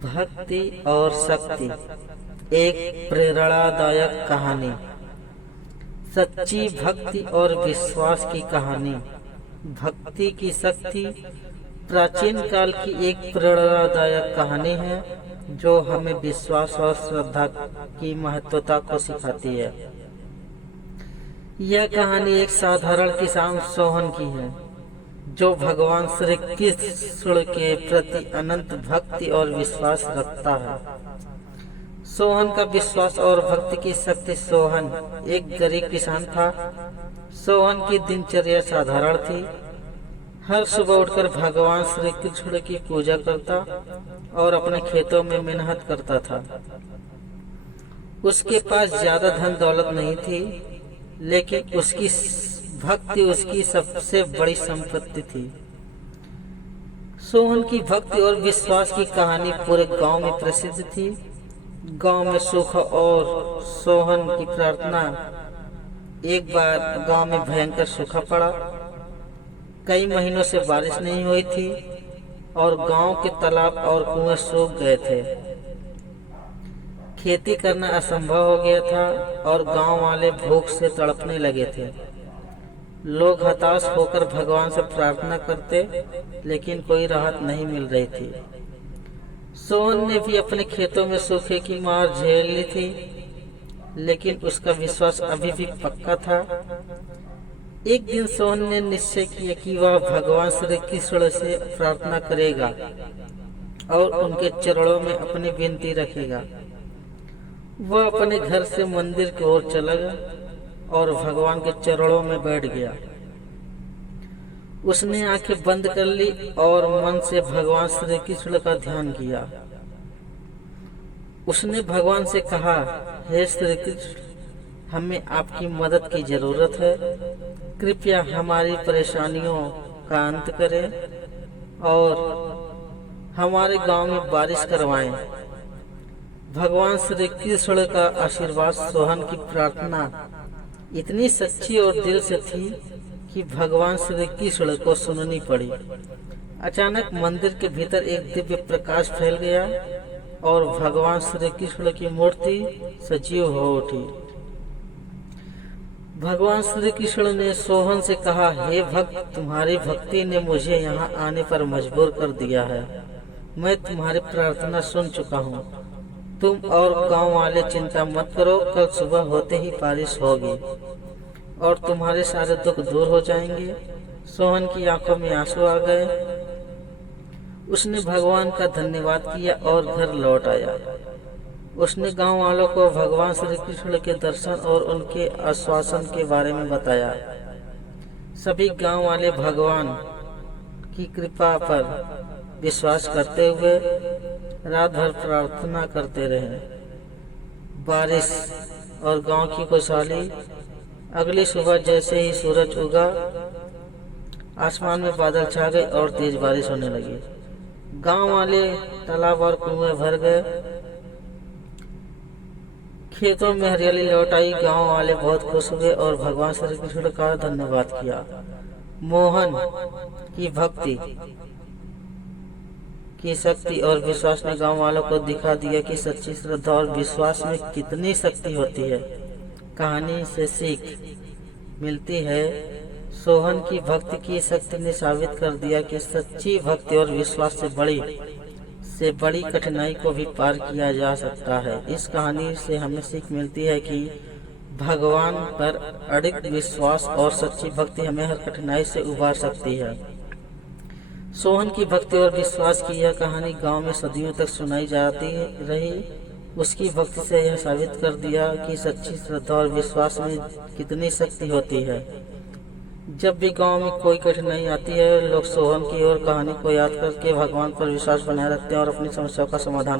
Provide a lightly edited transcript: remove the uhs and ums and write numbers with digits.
भक्ति और शक्ति, एक प्रेरणादायक कहानी। सच्ची भक्ति और विश्वास की कहानी। भक्ति की शक्ति प्राचीन काल की एक प्रेरणादायक कहानी है जो हमें विश्वास और श्रद्धा की महत्वता को सिखाती है। यह कहानी एक साधारण किसान सोहन की है जो भगवान श्री कृष्ण के प्रति अनंत भक्ति और विश्वास रखता है। सोहन का विश्वास और भक्ति की शक्ति। सोहन एक गरीब किसान था। सोहन की दिनचर्या साधारण थी। हर सुबह उठकर भगवान श्री कृष्ण की पूजा करता और अपने खेतों में मेहनत करता था। उसके पास ज्यादा धन दौलत नहीं थी, लेकिन उसकी भक्ति उसकी सबसे बड़ी संपत्ति थी। सोहन की भक्ति और विश्वास की कहानी पूरे गांव में प्रसिद्ध थी। गांव में सुख और सोहन की प्रार्थना। एक बार गांव में भयंकर सूखा पड़ा। कई महीनों से बारिश नहीं हुई थी और गांव के तालाब और कुएं सूख गए थे। खेती करना असंभव हो गया था और गांव वाले भूख से तड़पने लगे थे। लोग हताश होकर भगवान से प्रार्थना करते, लेकिन कोई राहत नहीं मिल रही थी। सोहन ने भी अपने खेतों में सूखे की मार झेल ली थी, लेकिन उसका विश्वास अभी भी पक्का था। एक दिन सोहन ने निश्चय किया कि वह भगवान श्री कृष्ण से प्रार्थना करेगा और उनके चरणों में अपनी विनती रखेगा। वह अपने घर से मंदिर की ओर चला गया और भगवान के चरणों में बैठ गया। उसने आंखें बंद कर ली और मन से भगवान श्री कृष्ण का ध्यान किया। उसने भगवान से कहा, हे श्री कृष्ण, हमें आपकी मदद की जरूरत है। कृपया हमारी परेशानियों का अंत करें और हमारे गांव में बारिश करवाएं। भगवान श्री कृष्ण का आशीर्वाद। सोहन की प्रार्थना इतनी सच्ची और दिल से थी कि भगवान श्री कृष्ण को सुननी पड़ी। अचानक मंदिर के भीतर एक दिव्य प्रकाश फैल गया और भगवान श्री कृष्ण की मूर्ति सजीव हो उठी। भगवान श्री कृष्ण ने सोहन से कहा, हे भक्त, तुम्हारी भक्ति ने मुझे यहाँ आने पर मजबूर कर दिया है। मैं तुम्हारी प्रार्थना सुन चुका हूँ। तुम और गांव वाले चिंता मत करो। कल सुबह होते ही बारिश होगी और तुम्हारे सारे दुख दूर हो जाएंगे। सोहन की आंखों में आंसू आ गए। उसने भगवान का धन्यवाद किया और घर लौट आया। उसने गांव वालों को भगवान श्री कृष्ण के दर्शन और उनके आश्वासन के बारे में बताया। सभी गांव वाले भगवान की कृपा पर विश्वास करते हुए रात भर प्रार्थना करते रहे। बारिश और गांव की खुशहाली। अगली सुबह जैसे ही सूरज उगा, आसमान में बादल छा गए और तेज बारिश होने लगी। गांव वाले तालाब और कुएं भर गए। खेतों में हरियाली लौट आई। गांव वाले बहुत खुश हुए और भगवान श्री कृष्ण का धन्यवाद किया। मोहन की भक्ति की शक्ति और विश्वास ने गांव वालों को दिखा दिया कि सच्ची श्रद्धा और विश्वास में कितनी शक्ति होती है। कहानी से सीख मिलती है। सोहन की भक्ति की शक्ति ने साबित कर दिया कि सच्ची भक्ति और विश्वास से बड़ी कठिनाई को भी पार किया जा सकता है। इस कहानी से हमें सीख मिलती है कि भगवान पर अडिग विश्वास और सच्ची भक्ति हमें हर कठिनाई से उबार सकती है। सोहन की भक्ति और विश्वास की यह कहानी गांव में सदियों तक सुनाई जाती रही। उसकी भक्ति से यह साबित कर दिया कि सच्ची श्रद्धा और विश्वास में कितनी शक्ति होती है। जब भी गांव में कोई कठिनाई आती है, लोग सोहन की और कहानी को याद करके भगवान पर विश्वास बनाए रखते हैं और अपनी समस्याओं का समाधान